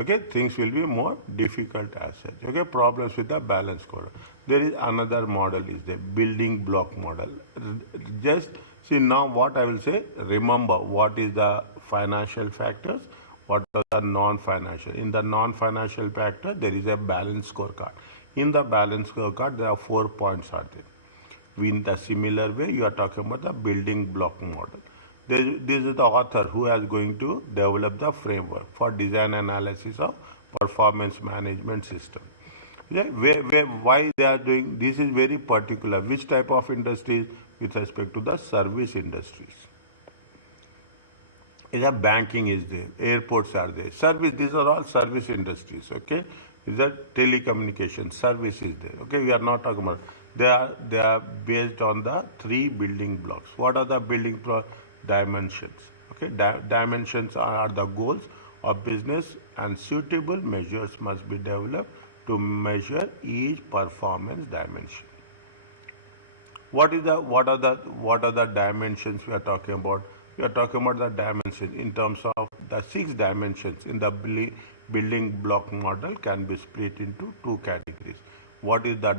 Okay, things will be more difficult as such. Okay, problems with the balance score. There is another model is the building block model. Just see now what I will say. Remember what is the financial factors, what are the non-financial. In the non-financial factor, there is a balance scorecard. In the balance scorecard, there are 4 points are there. In the similar way, you are talking about the building block model. This is the author who is going to develop the framework for design analysis of performance management system. Yeah, why they are doing this is very particular. Which type of industries with respect to the service industries? Is a banking is there, airports are there, service. These are all service industries. Okay, is that telecommunication service is there. Okay, we are not talking about. They are based on the 3 building blocks. What are the building block dimensions? Okay, dimensions are the goals of business, and suitable measures must be developed to measure each performance dimension. What are the dimensions we are talking about? We are talking about the dimensions in terms of the 6 dimensions in the building block model can be split into 2 categories. What is the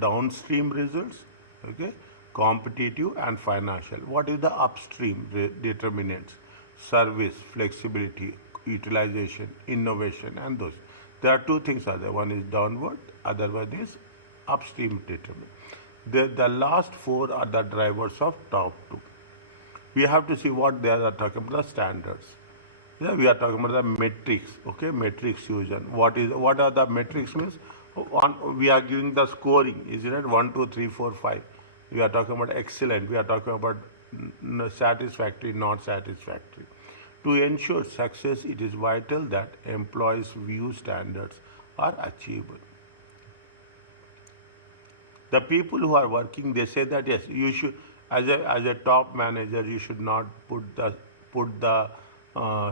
downstream results? Okay, competitive and financial. What is the upstream determinants? Service, flexibility, utilization, innovation, and those. There are 2 things are there. One is downward, other one is upstream determinant. The last 4 are the drivers of top 2. We have to see what they are talking about, the standards. Yeah, we are talking about the metrics. Okay, metrics fusion. What are the metrics means? We are giving the scoring, isn't it? 1, 2, 3, 4, 5. We are talking about excellent. We are talking about satisfactory, not satisfactory. To ensure success, it is vital that employees' view standards are achievable. The people who are working, they say that yes, you should, as a top manager, you should not put the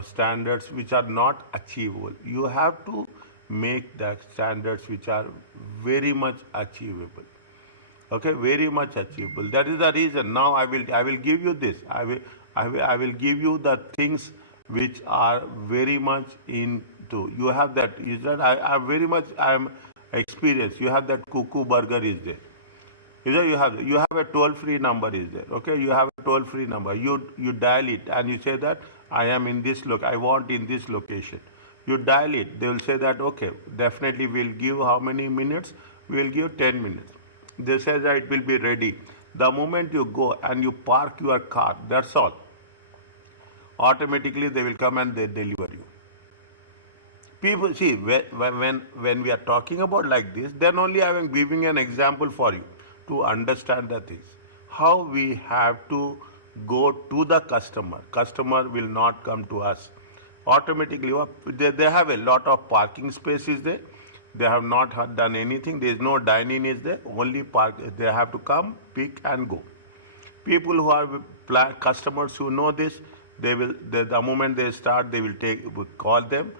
standards which are not achievable. You have to make the standards which are very much achievable. Okay, very much achievable. That is the reason. Now I will give you this. I will give you the things which are very much into. You have that. Is that I very much I am experienced. You have that cuckoo burger is there. You have a toll-free number is there. Okay, you have a toll-free number. You dial it and you say that I am in this I want in this location. You dial it. They will say that okay, definitely we'll give how many minutes? We will give 10 minutes. They say that it will be ready. The moment you go and you park your car, that's all. Automatically they will come and they deliver you. People see when we are talking about like this, then only I am giving an example for you to understand the things. How we have to go to the customer. Customer will not come to us. Automatically, they have a lot of parking spaces there. They have not done anything. There is no dining is there. Only park. They have to come, pick and go. People who are customers who know this, they will. The moment they start, they will call them,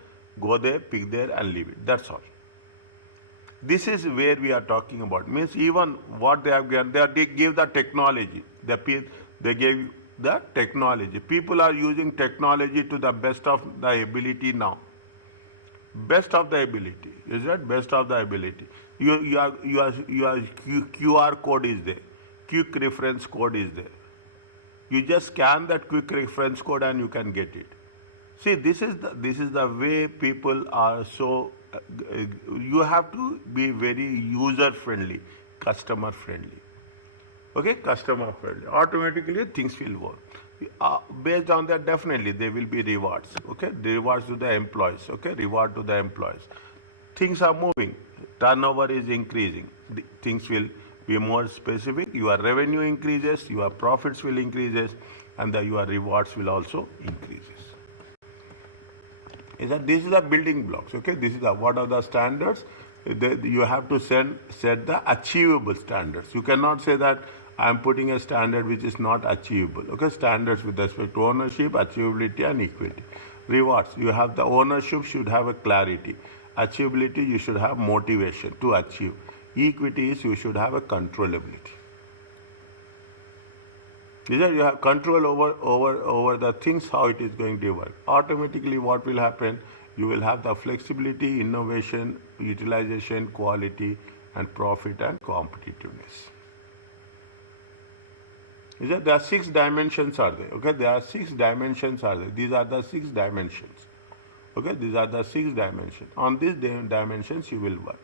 go there, pick there and leave it. That's all. This is where we are talking about. Means even what they have given, they give the technology. They gave the technology. People are using technology to the best of the ability now. Best of the ability. Is that best of the ability? Your QR code is there. Quick reference code is there. You just scan that quick reference code and you can get it. See, this is the way people are so. You have to be very user friendly, customer friendly. Okay, customer friendly. Automatically things will work. Based on that, definitely there will be rewards. Okay, the rewards to the employees. Okay, reward to the employees. Things are moving. Turnover is increasing. Things will be more specific. Your revenue increases, your profits will increases, and your rewards will also increases. This is the building blocks. Okay, this is what are the standards. You have to set the achievable standards. You cannot say that I am putting a standard which is not achievable. Okay, standards with respect to ownership, achievability, and equity. Rewards. You have the ownership should have a clarity. Achievability, you should have motivation to achieve. Equity is you should have a controllability. You have control over the things, how it is going to work. Automatically what will happen, You will have the flexibility, innovation, utilization, quality, and profit and competitiveness. Is that there are six dimensions are there? Okay, there are six dimensions are there. These are the six dimensions. Okay, these are the six dimensions. On these dimensions you will work.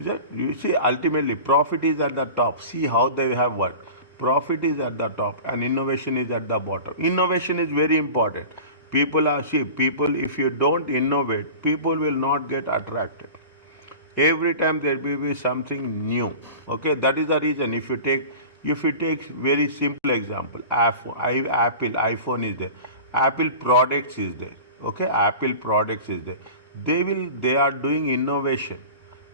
Is that you see ultimately profit is at the top. See how they have worked. Profit is at the top and innovation is at the bottom. Innovation is very important. People if you don't innovate, people will not get attracted. Every time there will be something new. Okay, that is the reason. If you take very simple example, Apple iPhone is there, Apple products is there. Okay, Apple products is there. They are doing innovation.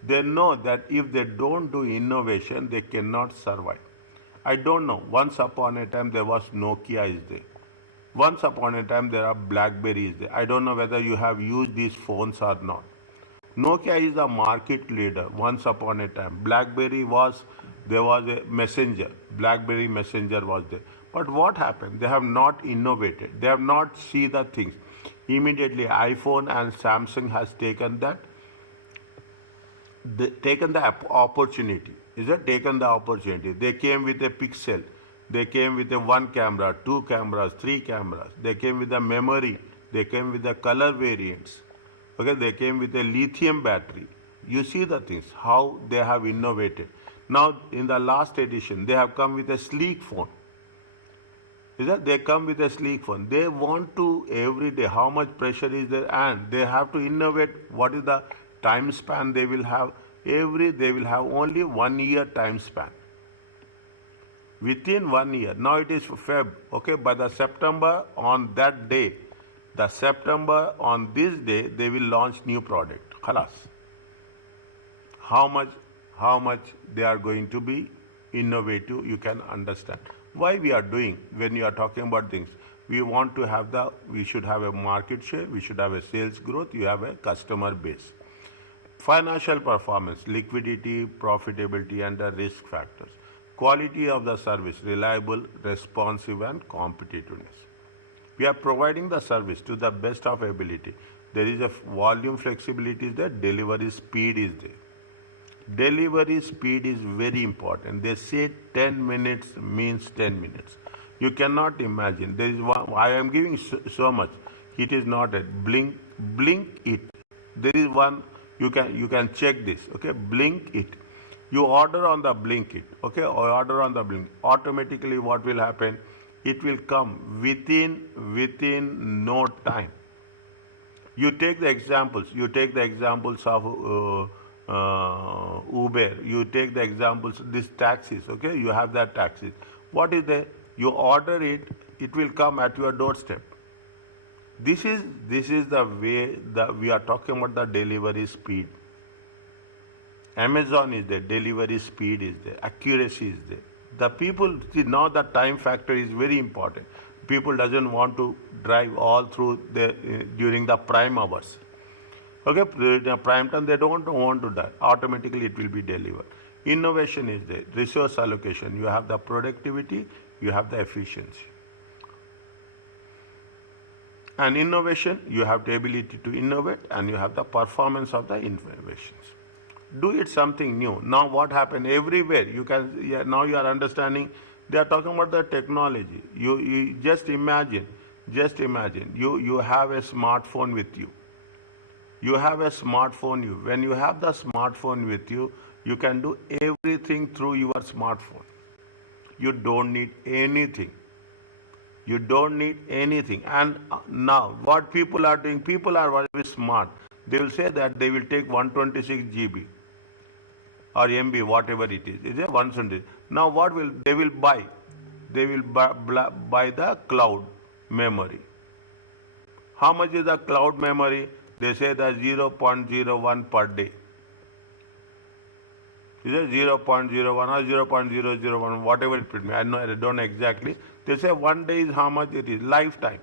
They know that if they don't do innovation, they cannot survive. I don't know. Once upon a time there was Nokia is there. Once upon a time there are Blackberry is there. I don't know whether you have used these phones or not. Nokia is a market leader once upon a time. There was a messenger. BlackBerry messenger was there. But what happened? They have not innovated. They have not seen the things. Immediately iPhone and Samsung has taken the opportunity. Is it taken the opportunity? They came with a pixel. They came with a one camera, two cameras, three cameras. They came with a memory. They came with the color variants. Okay, they came with a lithium battery. You see the things, how they have innovated. Now, in the last edition, they have come with a sleek phone. Is that they come with a sleek phone. They want to every day how much pressure is there, and they have to innovate. What is the time span they will have? They will have only 1 year time span. Within 1 year. Now it is Feb. Okay, by the September on that day, the September on this day they will launch new product. Khalas. How much they are going to be innovative, you can understand. Why we are doing when you are talking about things? We should have a market share, we should have a sales growth, you have a customer base. Financial performance, liquidity, profitability, and the risk factors. Quality of the service, reliable, responsive, and competitiveness. We are providing the service to the best of ability. There is a volume flexibility is there, delivery speed is there. Delivery speed is very important. They say 10 minutes means 10 minutes. You cannot imagine. There is one, I am giving so much. It is not a blink it. There is one, you can check this. Okay, blink it. You order on the blink it. Okay, or order on the blink. Automatically what will happen? It will come within no time. You take the examples. You take the examples of Uber. You take the examples these taxis. Okay, you have that taxis. What is there? You order it. It will come at your doorstep. This is the way that we are talking about the delivery speed. Amazon is there. Delivery speed is there. Accuracy is there. The people see now the time factor is very important. People doesn't want to drive all through during the prime hours. Okay, prime time they don't want to die. Automatically it will be delivered. Innovation is there. Resource allocation. You have the productivity. You have the efficiency. And innovation, you have the ability to innovate, and you have the performance of the innovations. Do it something new. Now what happened everywhere? Now you are understanding. They are talking about the technology. You just imagine. You have a smartphone with you. You have a smartphone. When you have the smartphone with you, you can do everything through your smartphone. You don't need anything. You don't need anything. And now, what people are doing, people are very smart. They will say that they will take 126 GB or MB, whatever it is. Is it 120? Now, they will buy? They will buy the cloud memory. How much is the cloud memory? They say that 0.01 per day. Is it 0.01 or 0.001, whatever it could be? I don't know exactly. They say 1 day is how much it is, lifetime.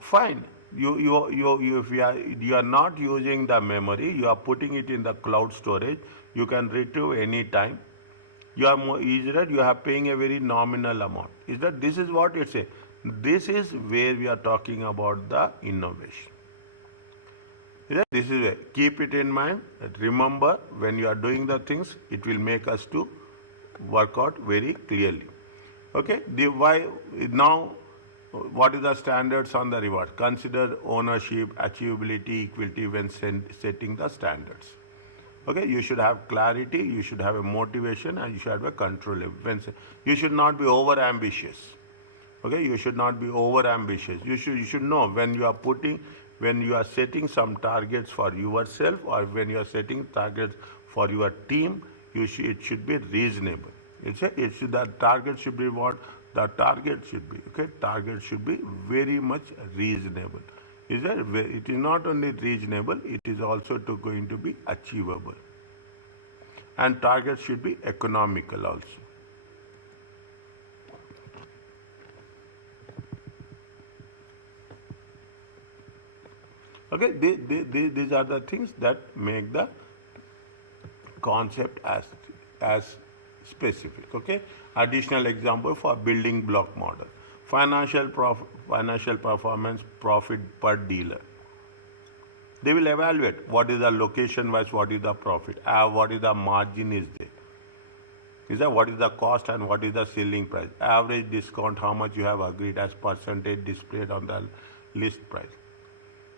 Fine. If you are not using the memory, you are putting it in the cloud storage. You can retrieve any time. You are paying a very nominal amount. This is what it says. This is where we are talking about the innovation. Yeah, this is a, keep it in mind. Remember, when you are doing the things, it will make us to work out very clearly. Okay, the why now, what is the standards on the reward? Consider ownership, achievability, equality when setting the standards. Okay, you should have clarity, you should have a motivation, and you should have a control. You should not be over ambitious. Okay, you should not be over ambitious. You should know when you are setting some targets for yourself, or when you are setting targets for your team, it should be reasonable. The target should be what the target should be. Okay, target should be very much reasonable. It is not only reasonable, it is also going to be achievable, and target should be economical also. Okay, these are the things that make the concept as specific. Okay, additional example for building block model: financial performance, profit per dealer. They will evaluate what is the location wise, what is the profit, what is the margin is there. Is that what is the cost and what is the selling price? Average discount, how much you have agreed as percentage displayed on the list price.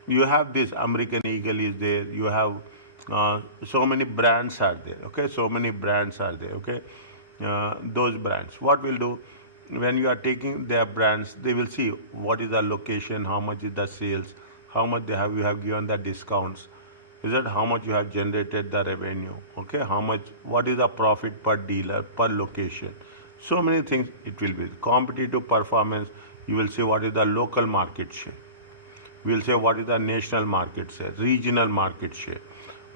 You have this American Eagle is there. You have so many brands are there. Okay, so many brands are there. Okay, those brands. What will do when you are taking their brands? They will see what is the location, how much is the sales, how much you have given the discounts. Is that how much you have generated the revenue? Okay, what is the profit per dealer per location? So many things it will be. Competitive performance. You will see what is the local market share. We will say what is the national market share, regional market share.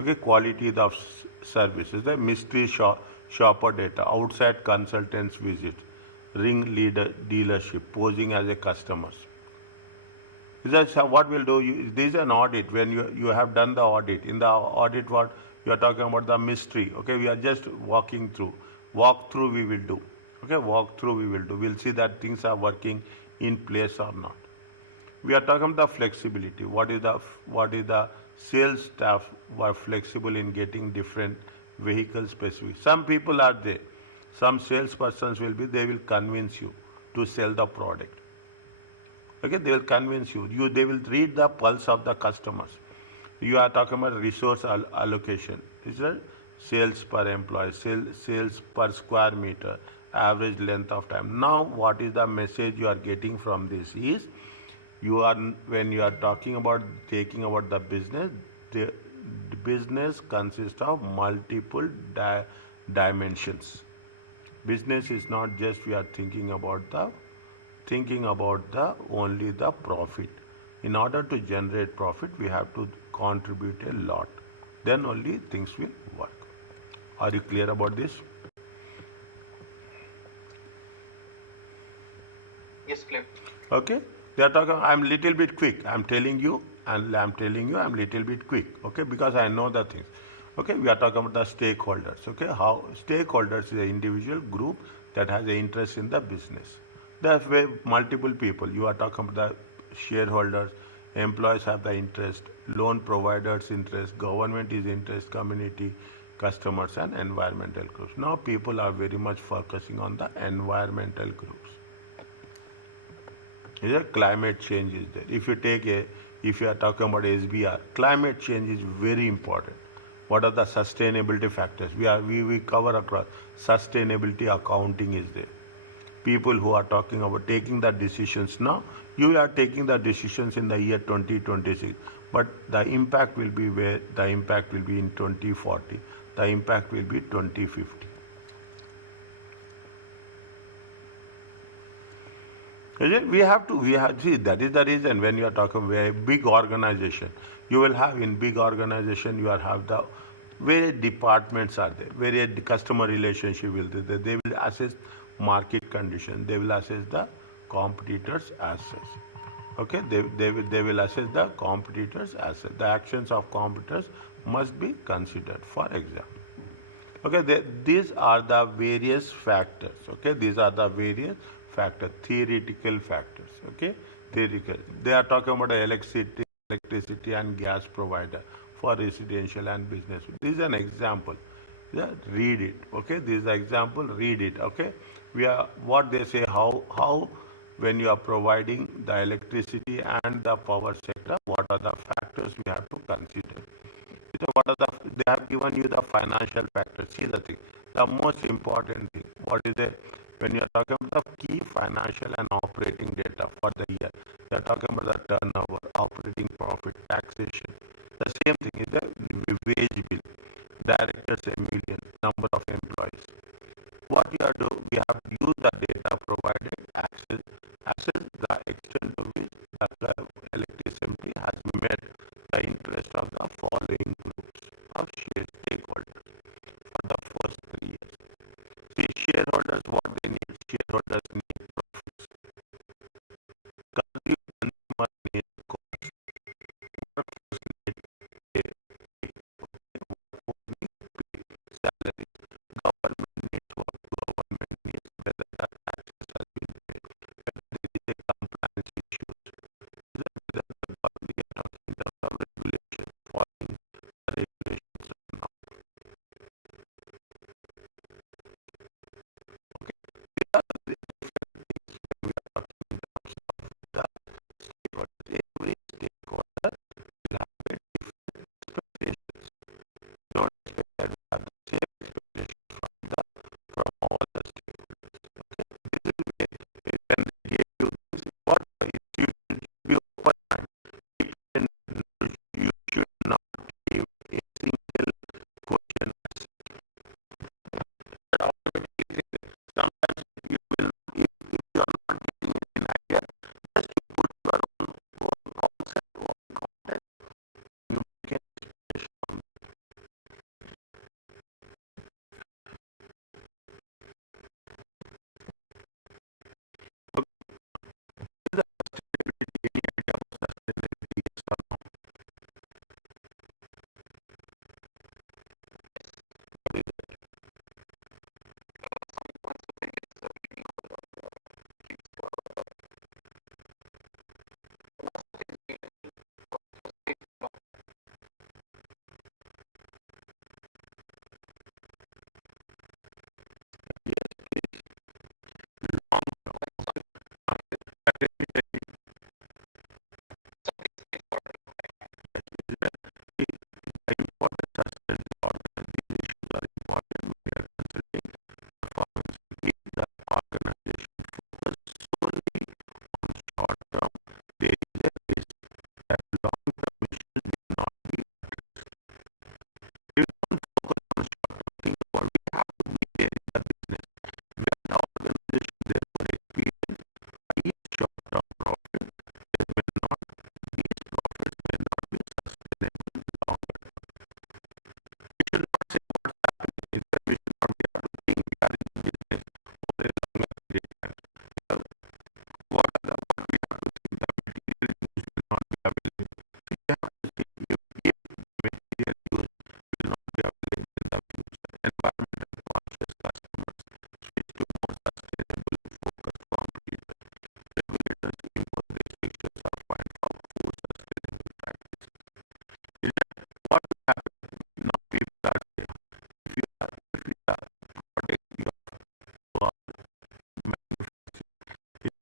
Okay, quality of services, the mystery shopper data, outside consultants visit, ring leader dealership, posing as a customers. That's what we'll do. This is an audit. When you have done the audit, in the audit, what you are talking about the mystery. Okay, we are just walking through. Walk through we will do. Okay, walk through we will do. We'll see that things are working in place or not. We are talking about the flexibility. What is the sales staff were flexible in getting different vehicle specific. Some people are there. Some salespersons will be. They will convince you to sell the product. Okay, they will convince you. They will read the pulse of the customers. You are talking about resource allocation. Is it sales per employee, sales per square meter, average length of time. Now, what is the message you are getting from this is, when you are talking about taking about the business consists of multiple dimensions. Business is not just we are thinking about the only the profit. In order to generate profit, we have to contribute a lot. Then only things will work. Are you clear about this? Yes, clear. Okay. They are talking. I'm little bit quick. I'm telling you I'm little bit quick. Okay, because I know the things. Okay, we are talking about the stakeholders. Okay, how stakeholders is an individual group that has an interest in the business. That's where multiple people. You are talking about the shareholders, employees have the interest, loan providers interest, government is interest, community, customers, and environmental groups. Now people are very much focusing on the environmental groups. Climate change is there. If you are talking about SBR, climate change is very important. What are the sustainability factors? We cover across. Sustainability accounting is there. People who are talking about taking the decisions now, you are taking the decisions in the year 2026, but the impact will be where the impact will be in 2040. The impact will be 2050. We have see, that is the reason when you are talking about a big organization, you will have in big organization, you will have the various departments are there, various customer relationship will be there. They will assess market condition, they will assess the competitors assets. Okay, they will assess the competitors assets. The actions of competitors must be considered, for example. Okay, these are the various factors. Okay, these are the various factors, theoretical factors. Okay, theoretical. They are talking about electricity. electricity and gas provider for residential and business. This is an example. Yeah, read it. Okay, this is an example. Read it. Okay, we are what they say. How when you are providing the electricity and the power sector, what are the factors we have to consider? What are they have given you the financial factors. See the thing. The most important thing. What is it? When you are talking about the key financial and operating data for the year, they are talking about the turnover, operating profit, taxation. The same thing is the wage bill, directors a million, number of employees. What you are doing, we have used the data provided, access the extent to which the electricity has met the interest of the following groups of stakeholders for the first 3 years. See, shareholders, what they need, shareholders need profits. Consumer need costs. Workforce need pay, salaries. Government needs what government needs, whether the taxes has been paid, whether there is a compliance issues, whether the we are talking in terms of regulation, following the regulations or not. Okay. These are the different things when we are talking in terms of the stakeholders. Every stakeholder will have a different expectations. Don't expect that we have the same expectation from all the stakeholders. Okay. This is where when they give you this, what is you should be open mind. And you should not give a single question. Automatically, sometimes you will, if you are not getting an idea, just you put your own concept, own content, you can from any idea of sustainability. So the important sustainability these issues are important when we are considering performance. If the organization focus solely on short term, there is a risk that long term issues will not be addressed. If we don't focus on short term, think about we have to be there in the business when the organization therefore experience high short term profit, it will not these profits may not be sustainable long term. We should not say what's happening is that we should not be able to think we are in the business for a longer period of time. So what we have to think the material use will not be available. We have to think if material use will not be available in the future. Environmental conscious customers switch to more sustainable focused competitors. Regulators impose restrictions or find for poor sustainable practices. Is that what will happen? Now people are saying if you are product you are manufacturing is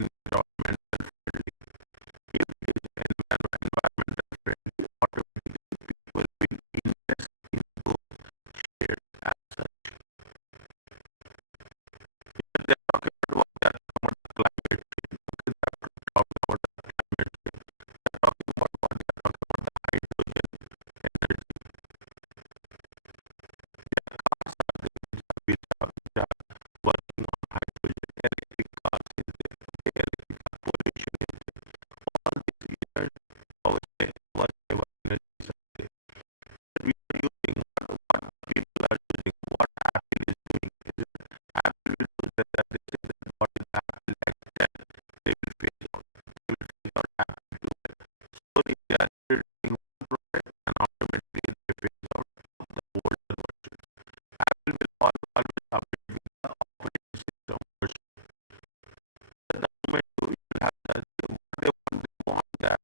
environmental friendly. If it is environmental friendly, automatically people will invest in those shares as such. If they are talking about what they are talking about climate change, okay, they are talking about the climate change. They are talking about what they are talking about the hydrogen energy. There are cars are there which are working on hydrogen. Electric cars is there. Okay, electric car pollution is there. All these whatever energies are there. We are using what people are using, what Apple is doing. Is it Apple will do that they say that what is Apple like 10, they will phase out. They will phase out Apple to that. So if they are building one product and automatically they phase out the older versions. Apple will always update with the operating system version. The moment you will have that, what they want that